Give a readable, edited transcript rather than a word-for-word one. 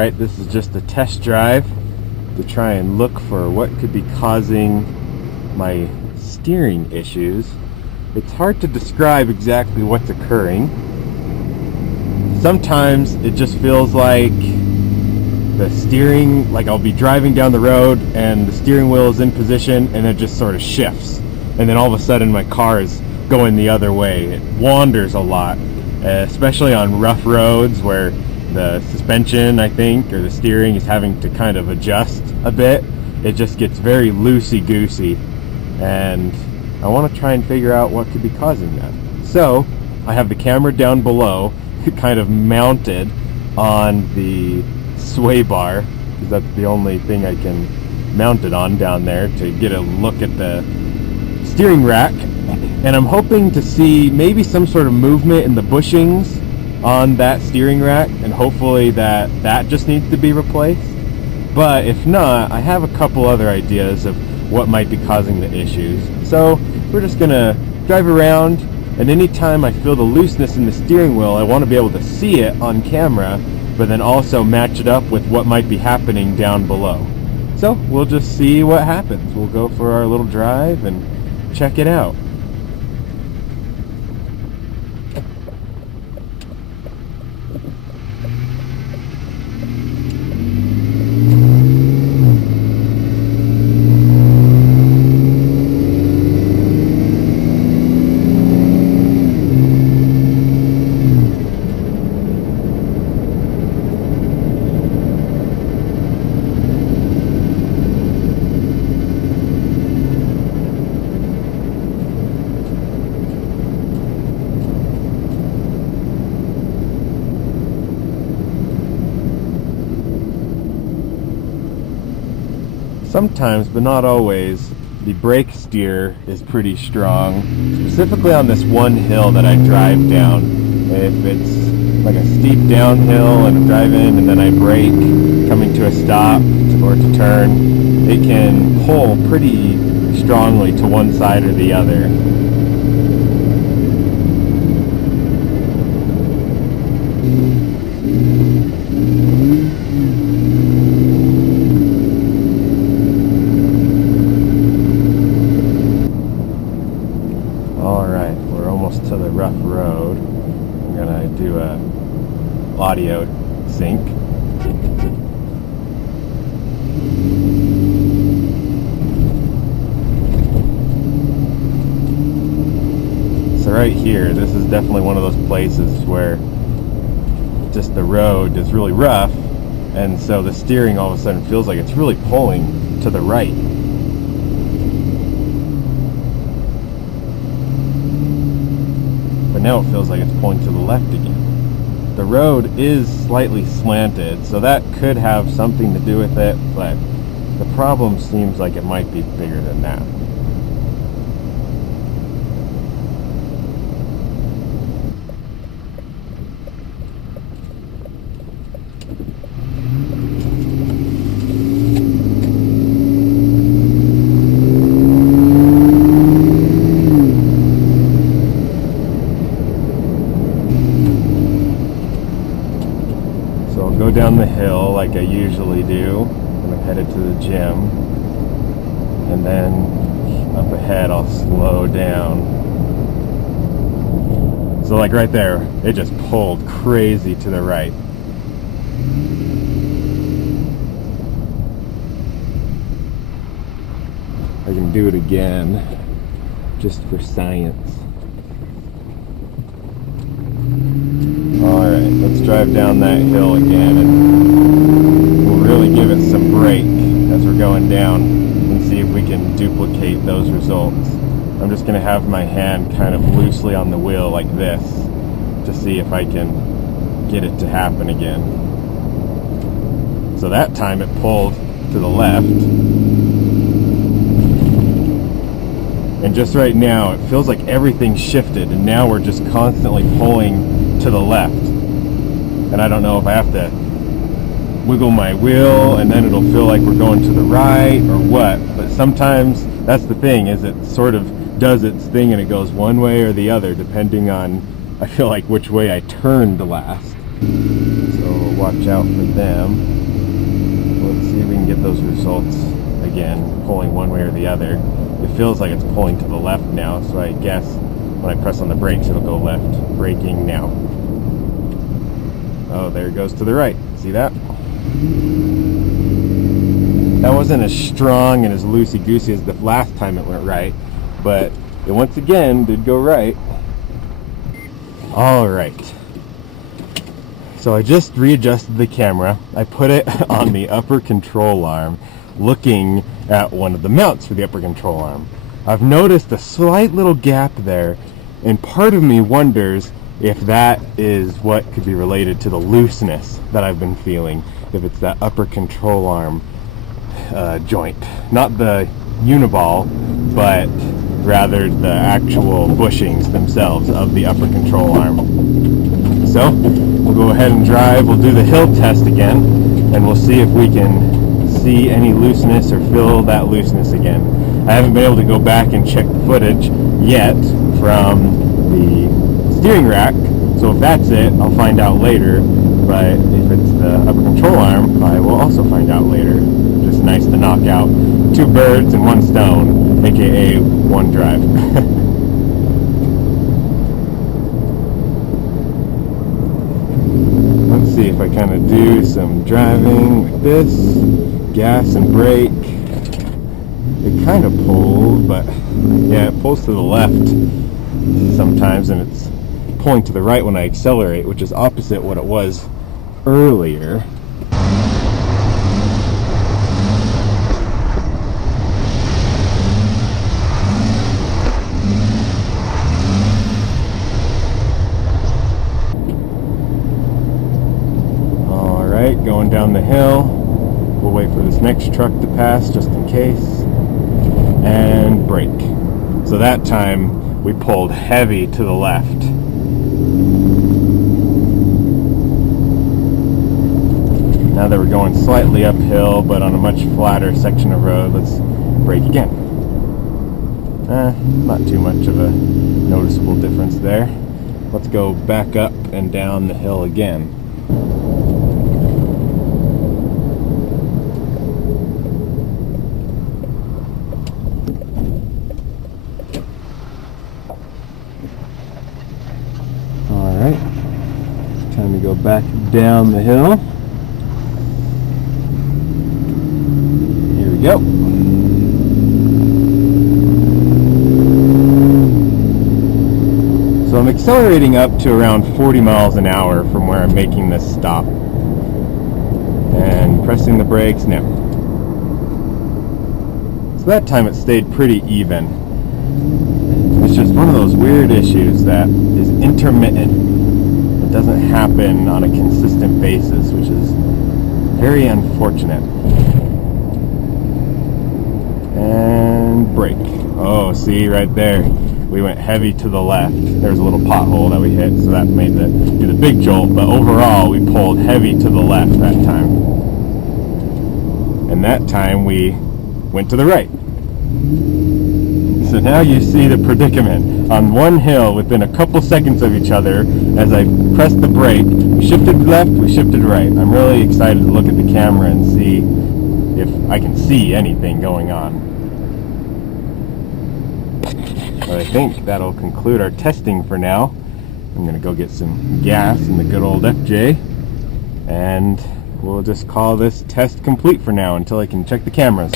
Alright, this is just a test drive to try and look for what could be causing my steering issues. It's hard to describe exactly what's occurring. Sometimes it just feels like the steering, like I'll be driving down the road and the steering wheel is in position and it just sort of shifts. And then all of a sudden my car is going the other way. It wanders a lot, especially on rough roads where the suspension, I think, or the steering is having to kind of adjust a bit. It just gets very loosey-goosey, and I want to try and figure out what could be causing that. So I have the camera down below, kind of mounted on the sway bar, because that's the only thing I can mount it on down there to get a look at the steering rack. And I'm hoping to see maybe some sort of movement in the bushings on that steering rack, and hopefully that just needs to be replaced. But if not, I have a couple other ideas of what might be causing the issues. So we're just gonna drive around, and anytime I feel the looseness in the steering wheel, I want to be able to see it on camera, but then also match it up with what might be happening down below. So we'll just see what happens. We'll go for our little drive and check it out. Sometimes, but not always, the brake steer is pretty strong, specifically on this one hill that I drive down. If it's like a steep downhill and I'm driving and then I brake coming to a stop or to turn, it can pull pretty strongly to one side or the other. Alright, we're almost to the rough road. I'm gonna do a audio sync. So right here, this is definitely one of those places where just the road is really rough, and so the steering all of a sudden feels like it's really pulling to the right. But now it feels like it's pulling to the left again. The road is slightly slanted, so that could have something to do with it, but the problem seems like it might be bigger than that. Go down the hill like I usually do when I'm headed to the gym, and then up ahead I'll slow down. So like right there, it just pulled crazy to the right. I can do it again just for science. Alright, let's drive down that hill again, and we'll really give it some brake as we're going down and see if we can duplicate those results. I'm just going to have my hand kind of loosely on the wheel like this to see if I can get it to happen again. So that time it pulled to the left. And just right now, it feels like everything shifted, and now we're just constantly pulling to the left. And I don't know if I have to wiggle my wheel and then it'll feel like we're going to the right or what, but sometimes that's the thing, is it sort of does its thing and it goes one way or the other depending on, I feel like, which way I turned last. So watch out for them. Let's see if we can get those results again, pulling one way or the other. It feels like it's pulling to the left now, so I guess when I press on the brakes it'll go left. Braking now. Oh, there it goes to the right. See that? That wasn't as strong and as loosey-goosey as the last time it went right, but it once again did go right. Alright. So I just readjusted the camera. I put it on the upper control arm, looking at one of the mounts for the upper control arm. I've noticed a slight little gap there, and part of me wonders if that is what could be related to the looseness that I've been feeling, if it's that upper control arm joint. Not the uniball, but rather the actual bushings themselves of the upper control arm. So, we'll go ahead and drive. We'll do the hill test again, and we'll see if we can see any looseness or feel that looseness again. I haven't been able to go back and check the footage yet from the steering rack, so if that's it, I'll find out later. But if it's the upper control arm, I will also find out later. Just nice to knock out two birds and one stone, aka one drive. Let's see if I kind of do some driving like this, gas and brake. It kind of pulls, but yeah, it pulls to the left sometimes, and it's pulling to the right when I accelerate, which is opposite what it was earlier. Alright, going down the hill. We'll wait for this next truck to pass just in case. And brake. So that time we pulled heavy to the left. Now that we're going slightly uphill but on a much flatter section of road, let's brake again. Not too much of a noticeable difference there. Let's go back up and down the hill again. Alright, time to go back down the hill. Here we go. So I'm accelerating up to around 40 miles an hour from where I'm making this stop. And pressing the brakes now. So that time it stayed pretty even. It's just one of those weird issues that is intermittent. It doesn't happen on a consistent basis, which is very unfortunate. And brake. Oh, see right there. We went heavy to the left. There's a little pothole that we hit, so that made do the big jolt, but overall we pulled heavy to the left that time. And that time we went to the right. So now you see the predicament. On one hill, within a couple seconds of each other, as I pressed the brake, we shifted left, we shifted right. I'm really excited to look at the camera and see if I can see anything going on. But I think that'll conclude our testing for now. I'm going to go get some gas in the good old FJ, and we'll just call this test complete for now until I can check the cameras.